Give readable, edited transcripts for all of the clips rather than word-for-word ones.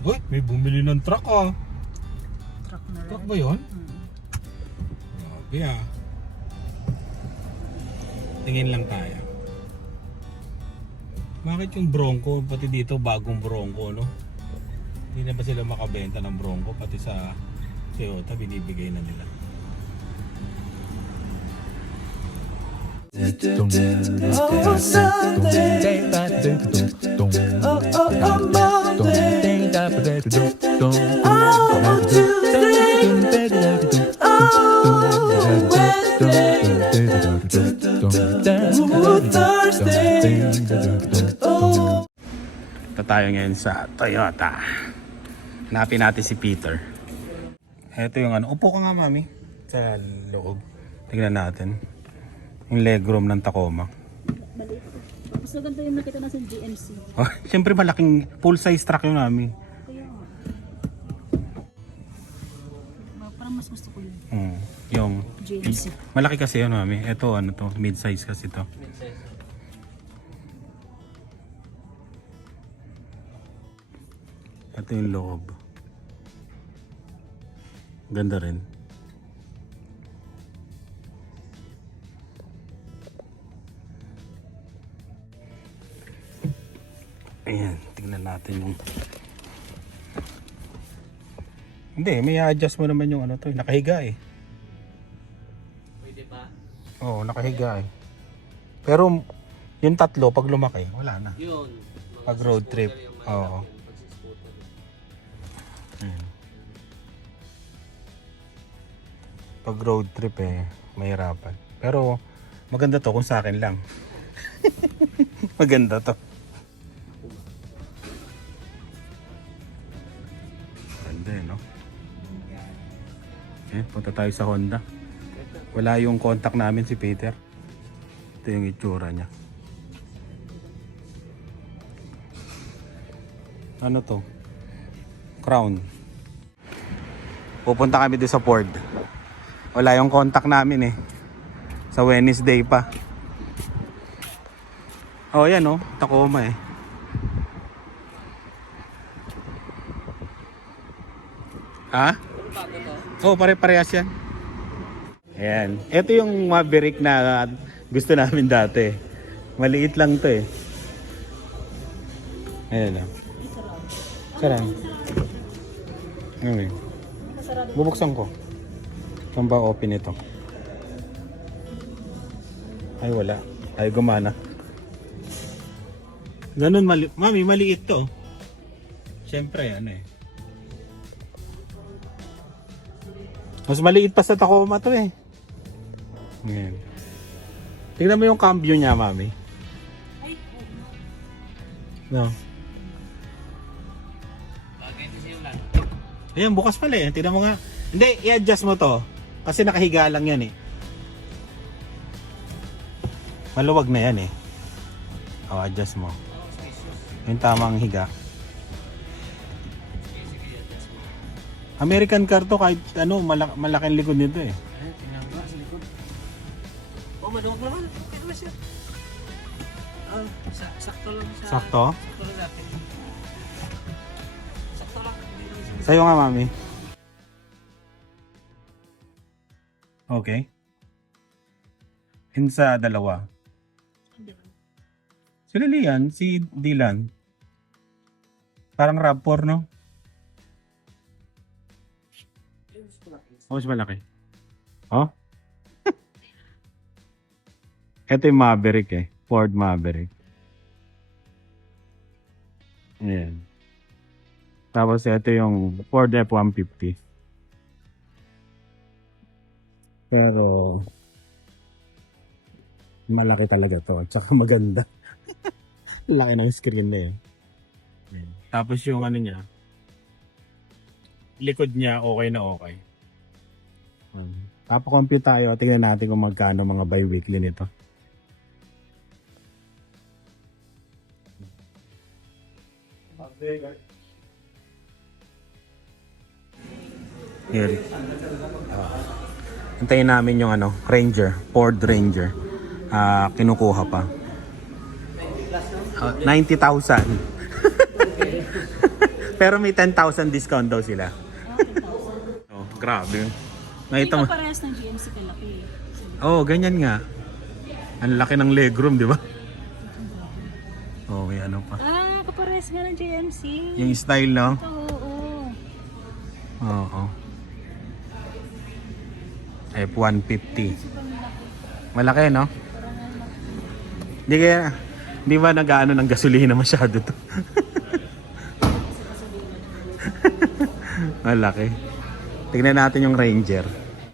Uy, may bumili ng truck ah. Truck na Truck rin. ba yun? Hmm. Grabe ah. Tingin lang tayo. Bakit yung Bronco, pati dito bagong Bronco, no? Hindi na ba sila makabenta ng Bronco? Pati sa Toyota, binibigay na nila. Oh, Sunday. Oh, Monday. Oh, Tuesday. Oh, Wednesday. Ooh, Thursday. Oh. Ito tayo ngayon sa Toyota. Hanapin natin si Peter. Ito yung ano. Upo ka nga, mami. Sa loob. Tingnan natin. Yung legroom ng Tacoma. Maliit. Mas maganda yung nakita na sa GMC. Oh, siyempre malaking full size truck yung namin. Kaya nga. Parang mas gusto ko yun. Yung GMC. malaki kasi yun, mami. Ito ano to, mid size kasi to. Ito yung loob. Ganda rin. Ayan, tingnan natin yung... Hindi, may adjust mo naman yung ano to, nakahiga eh. Pwede pa? Oo, nakahiga eh. Pero yung tatlo, pag lumaki, wala na. Yun. Mga Pag road scooter trip, yung oo. mahirap yun pag sa scooter. Ayan. Pag road trip eh, mahirapan. Pero maganda to kung sa akin lang. Maganda to. Ganda eh, no? Eh, punta tayo sa Honda. Wala yung contact namin si Peter. Ito yung itsura niya. Ano to? Crown. Pupunta kami doon sa Ford. Wala yung contact namin eh. Sa Wednesday pa. Oh, yan oh, Tacoma eh. Ha? Oh, pare-parehas yan. Ayan. Ito yung Maverick na gusto namin dati. Maliit lang to eh. Ayan lang. Sarang. Ayan. Bubuksan ko. Saan ba open ito? Ay wala. Ay gumana. Ganun mami, maliit to. Siyempre ano eh. Mas maliit pa sa Tacoma to eh. Ngayon. Tingnan mo yung cambio niya, mami. No. Bagay na siya lang. Ayan, bukas pala eh. Tingnan mo nga. Hindi, i-adjust mo to. Kasi nakahiga lang yan eh. Maluwag na yan eh. O, adjust mo. Yung tamang higa. American car to kahit ano, malaking likod nito eh. Ay, tingnan mo sa likod. Oh, maduwag naman. Okay naman siya. Ah, sakto lang sa... Sakto? Sakto lang natin. Sakto lang. Hindi naman siya. Sa'yo nga, mami. Okay. Yun sa dalawa. Si Lilian, si Dylan. Parang RAV4, no? Oh, mas malaki. Oh? Ito yung Maverick eh. Ford Maverick. Ayan. Tapos ito yung Ford F-150. Pero malaki talaga to. At saka maganda. Laki ng screen na yun. Ayan. Tapos yung ano niya, likod niya okay na okay. Papakompute tayo. Tingnan natin kung magkano mga bi-weekly nito. Here. Hintayin namin yung ano, Ranger, Ford Ranger. Kinukuha pa. 90,000. Pero may 10,000 discount daw sila. Oh, 10,000. Oh, grabe. Hindi Nakita mo. ka parehas ng GMC kalaki. Oh, ganyan nga. Ang laki ng legroom, di ba? Oh, may ano pa. Ah, kaparehas nga ng GMC. Yung style, no? Oo. Oo. F-150. Malaki, no? Hindi ba nag-ano ng gasolina masyado to? Malaki. Tignan natin yung Ranger.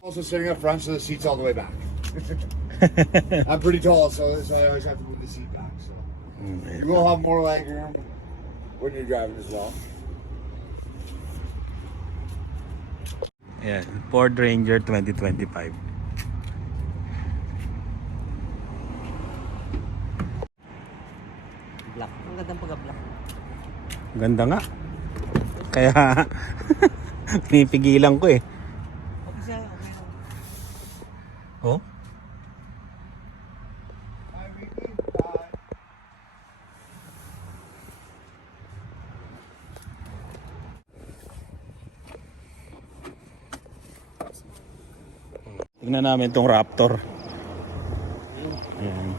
Also sitting up front, so the seat's all the way back. I'm pretty tall, so I always have to move the seat back. So you will have more leg room when you're driving as well. Ayan, Ford Ranger 2025. Black. Ang gandang pagka-black. Ganda nga. Kaya pinipigilan ko eh. Okay siya, okay. Oh? Tignan namin tong Raptor. Ayan.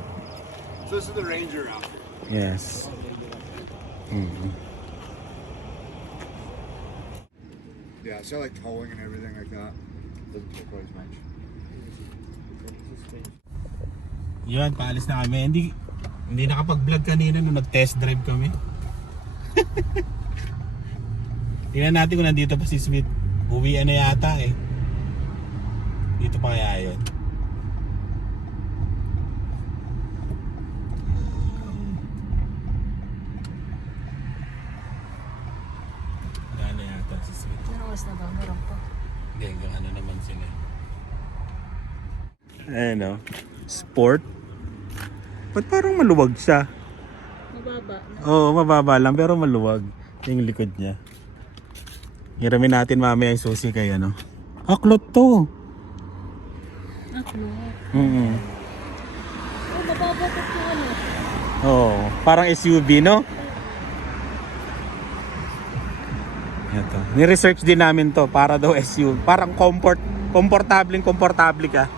So this is the Ranger out. Yes. Mhm. Yeah, so like towing and everything like that. Doesn't take quite as much. Yun, paalis na kami. Hindi nakapag-vlog kanina nung nag-test drive kami. Tingnan natin kung nandito pa si Sweet. Uwian na yata eh. Dito pa kaya yun. Wala na yata si Sweet. Ano oras na ba? Meron pa. Hindi, hanggang ano naman sila. Ayan o. Sport. Ba't parang maluwag siya? Mababa. Oo, mababa lang pero maluwag. Yung likod niya. Hiramin natin mamaya yung susi kay ano. Aklot to. Ako. Mm. Oh, mababa pa ito ano. Oo, parang SUV, no? Ito. Ni-research din namin to para daw SUV. Parang komportable ka.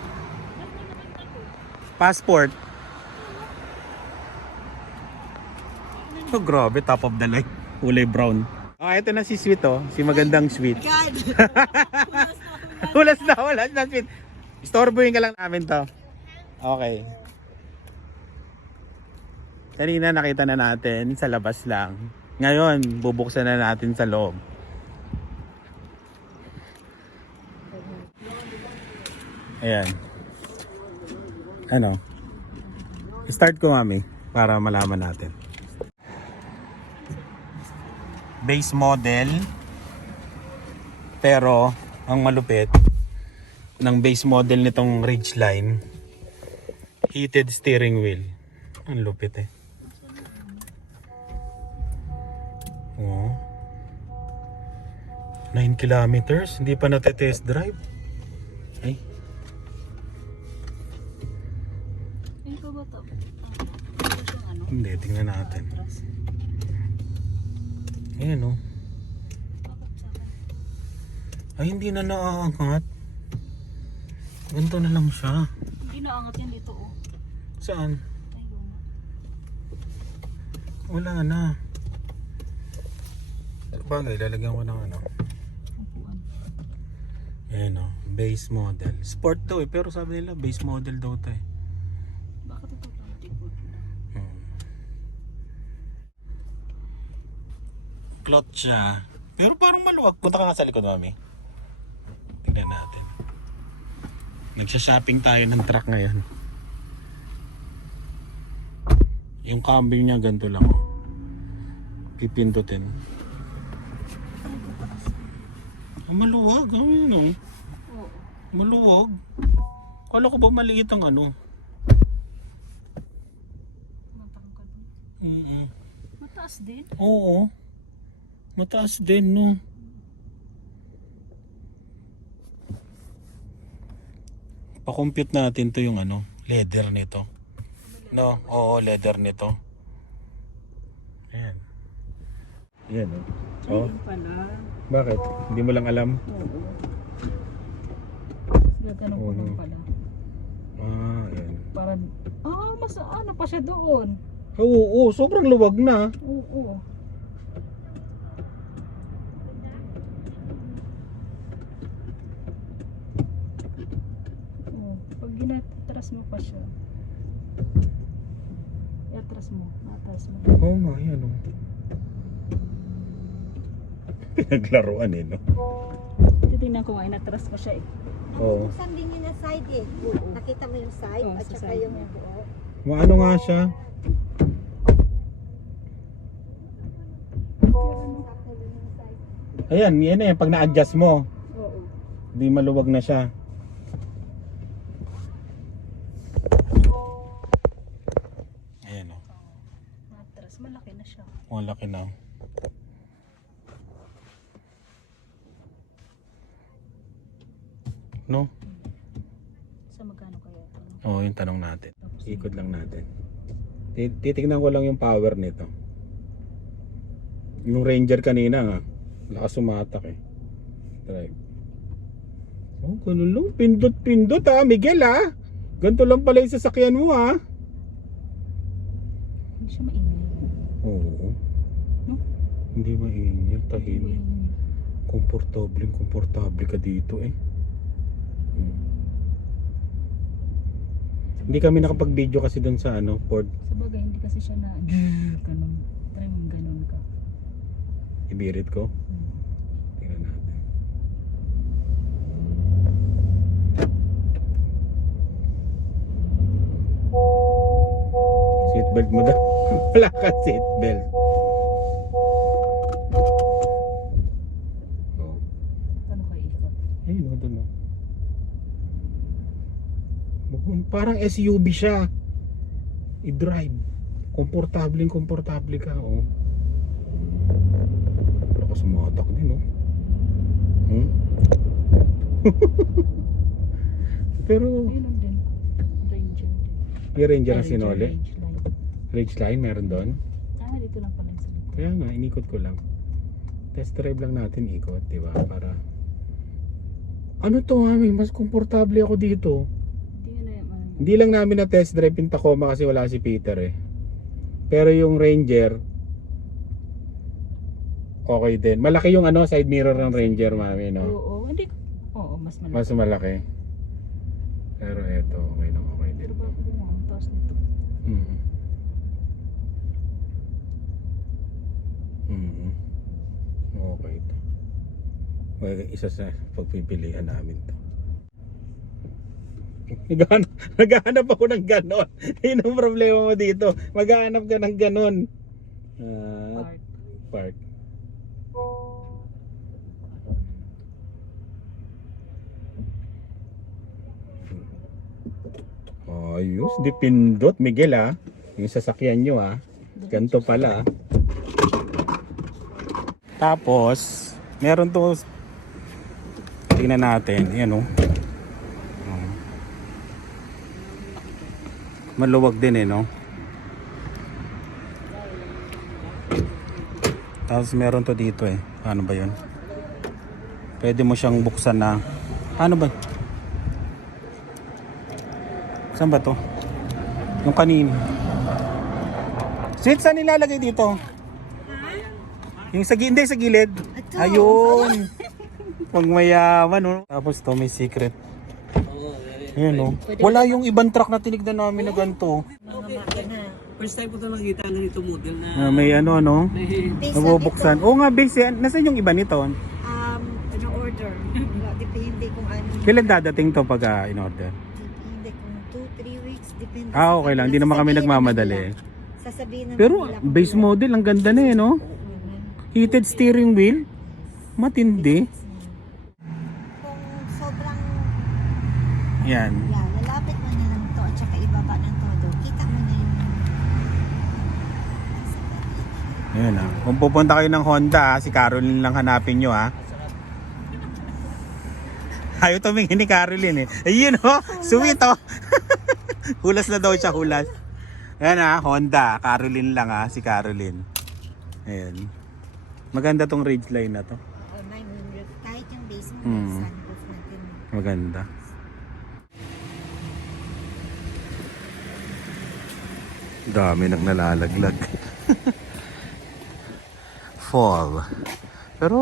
Passport. Oh, grabe, top of the line. Kulay brown. Oh, ito na si Sweet, oh. Si magandang Sweet. God! Hulas na, Sweet. Istorbohin ka lang namin to. Okay. Kanina nakita na natin sa labas lang. Ngayon, bubuksan na natin sa loob. Ayan. Ano? Start ko, mami, para malaman natin. Base model. Pero, ang malupit ng base model nitong Ridgeline, heated steering wheel. Ang lupit eh. Oh. 9 kilometers, hindi pa nate-test drive. Ay, Ano pa ba ito? Yung ano? hindi, tingnan natin. Ayan oh. Bakit sa akin? Ay, hindi na naaangat. Ganito na lang siya. Hindi naangat yan dito oh. Saan? Ayun. Wala na. Bagay, lalagyan ko ng ano. Upuan. Ayan oh, base model. Sport to eh, pero sabi nila base model daw to eh. Bakit ito? Likod na. Cloth siya. Pero parang maluwag. Punta ka nga sa likod, mami. Tignan natin. Nagsha-shopping tayo ng truck ngayon. Yung cambio niya ganito lang. Oh. Pipindutin. Maluwag. Oh, yun oh. Oo. Maluwag. Kala ko ba maliit ang ano? Matangkad. Mataas din. Oo. Mataas din, no? Pa-compute natin to yung ano, leather nito. No? Oo, leather nito. Ayan. Ayan, oh. Oh, Ayun pala. bakit? Hindi mo lang alam? Oo. Gaganon ko Oo. lang pala. Ah, ayan. Para, mas ano pa siya doon. Oo, sobrang luwag na. Oo. Oh, pag ginatras mo pa siya. Iatras mo, atras mo. Oo nga, yan oh. Pinaglaruan eh, no? Titingnan ko nga, inatras ko siya eh. Oo. Buksan din yun na side eh. Nakita mo yung side Oo, at sa saka side yung niya. buo. Maano nga siya? Sakto din yung side. Ayan, yan eh, pag na-adjust mo, Oo. di maluwag na siya. Ayan oh. Atras, malaki na siya. Oh, laki na. No? Sa magkano kaya ito? Oo, yung tanong natin. Ikot lang natin. Titignan ko lang yung power nito. Yung Ranger kanina nga, lakas sumatak eh. Drive. Oh, ganun lang. Pindot-pindot ah, Miguel ah. Ganito lang pala yung sasakyan mo ah. Hindi siya maingay. Oo. No? Hindi maingay, tahimik. Maingay. Komportable ka dito eh. Hindi kami nakapag-video kasi doon sa ano, Ford. Sa bagay, hindi kasi siya na ganun. Try mong ganun ka. Ibirit ko. Tingnan natin. Seatbelt mo daw. Wala ka seatbelt. Oh. Paano kayo ikot? Ayun o, doon o. Parang SUV siya. I-drive. Komportable ka o. Lakas sumatak din o. Pero Ayun lang din. Ranger. may Ranger ang Ay, sinole. Range line. Ridge line meron doon. Dito lang pala yung sa likod. Kaya nga, inikot ko lang. Test drive lang natin ikot, di ba? Para ano to, mami? Mas komportable ako dito. Hindi na naman. Hindi lang namin na test drive yung Tacoma kasi wala si Peter eh. Pero yung Ranger okay din. Malaki yung ano, side mirror ng Ranger, mami, no? Oo, hindi. Oo, mas malaki. Mas malaki. Pero eto, okay na okay din. Pero bago mo ang taas nito. Mhm. Mhm. Okay to. Okay, isa sa pagpipilian namin to. Naghahanap ako ng ganon. Yun ang problema mo dito. Maghahanap ka ng ganon. Park. Park. Ayos, dipindot Miguel ah. Yung sasakyan nyo ah. Ganto pala ah. Tapos, meron to. Tingnan natin. Yan oh. Maluwag din eh, no? Tapos meron to dito eh. Ano ba yun? Pwede mo siyang buksan na. Ano ba? Saan ba to? Yung kanina. Sweet, saan nilalagay dito? Yung sa, hindi, sa gilid. Ayun. Pag mayaman, no? Tapos to, may secret. Ayan, no? Wala yung ibang truck na tinignan namin na ganito. First time ko ito nakita ng ito model na May ano, no? Based Nabubuksan. Oo nga, base yan. Nasaan yung iba nito? ano order. Depende kung ano. Kailan dadating to pag in-order? Depende kung 2-3 weeks. Depende. Okay lang. Hindi naman kami nagmamadali. Sasabihin naman Pero nila kung base ilan. model, ang ganda na eh, no? Heated steering wheel. Matindi. Kung sobrang Yan. lalapit mo na lang to at saka ibaba ng todo. Kita mo na yung Ayan ah. Kung pupunta kayo ng Honda, si Caroline lang hanapin nyo ah. Ayaw tumingin ni Caroline eh. Ayun oh, sweet oh. Hulas na daw siya, hulas. Ayan ah, Honda. Caroline lang ah, si Caroline. Ayan. Maganda tong ridgeline na to. May moonroof. Kahit yung basement, Hmm. may sunroof na din. Maganda. Dami nang nalalaglag. Fall. Pero,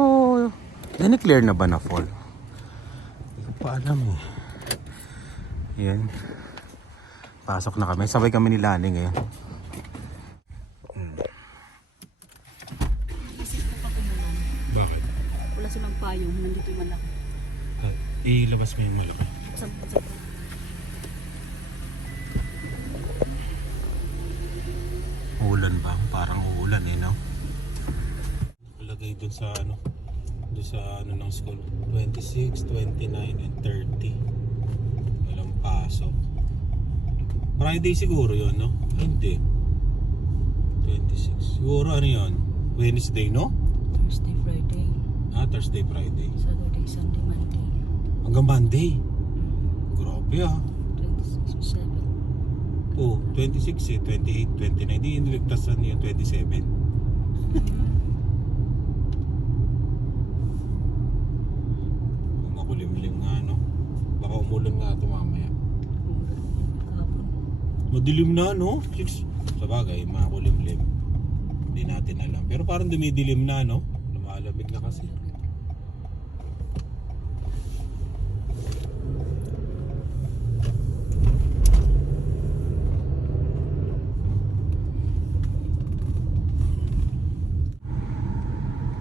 dineclare na ba na fall? Hindi ko pa alam eh. Yan. Pasok na kami. Sabay kami ni Lani ngayon. Bakit? Wala silang payong. Nandito yung malaki. Ilabas mo yung malaki. Saan? Ulan ba? Parang uulan eh, no? Lagay dun sa ano ng school. 26, 29, and 30. Walang pasok. Friday siguro yun, no? Ay, hindi. 26. Siguro ano yun? Wednesday, no? Thursday, Friday, Thursday, Friday. Saturday, Sunday, Monday. Hanggang Monday. Grabe ah. 26, 27. Oh, 26 eh. 28, 29. Di iniligtasan niya 27. Makulimlim nga, no? Baka umulan nga ito mamaya. Kahapon. Madilim na, no? Sa bagay, makulimlim. Hindi natin alam. Pero parang dumidilim na, no? Lumalamig na kasi.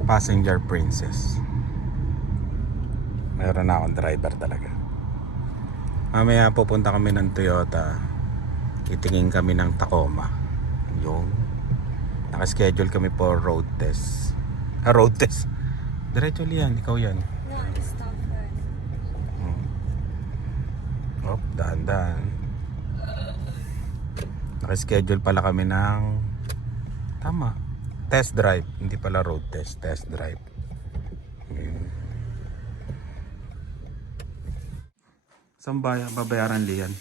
Passenger Princess. Mayroon na akong driver talaga. Mamaya pupunta kami ng Toyota. Itingin kami ng Tacoma. Yung nakaschedule kami for road test. Road test. Diretso yan, ikaw yan. No, stop first. Oh, dahan-dahan. Nakaschedule pala kami ng tama. Test drive, hindi pala road test, test drive. Saan babayaran liyan?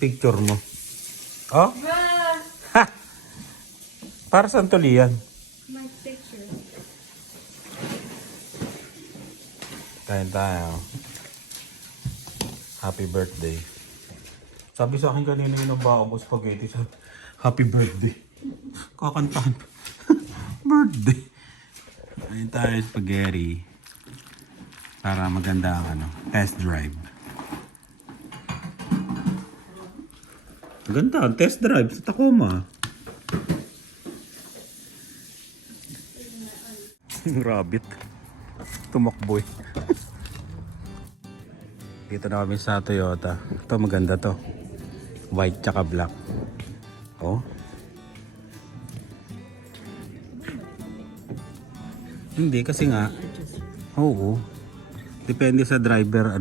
Picture mo. Oh? Ha! Para saan to liyan? My picture. Kain tayo. Happy birthday. Sabi sa akin kanina yung nabao ko spaghetti. Sabi, happy birthday. Kakantahan pa. Birthday. Kain tayo spaghetti. Para maganda ang test drive. Maganda ang test drive sa Tacoma. Yung rabbit. Tumakbo eh. Dito na kami sa Toyota. Ito maganda to. White tsaka black. Oh. Hindi kasi nga. Oo. Depende sa driver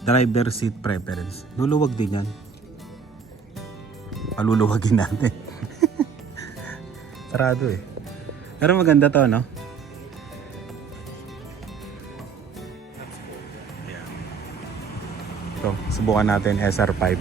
driver seat preference. Luluwag din yan. Paluluwagin natin. Sarado eh. Pero maganda to, no? Ito, subukan natin SR5.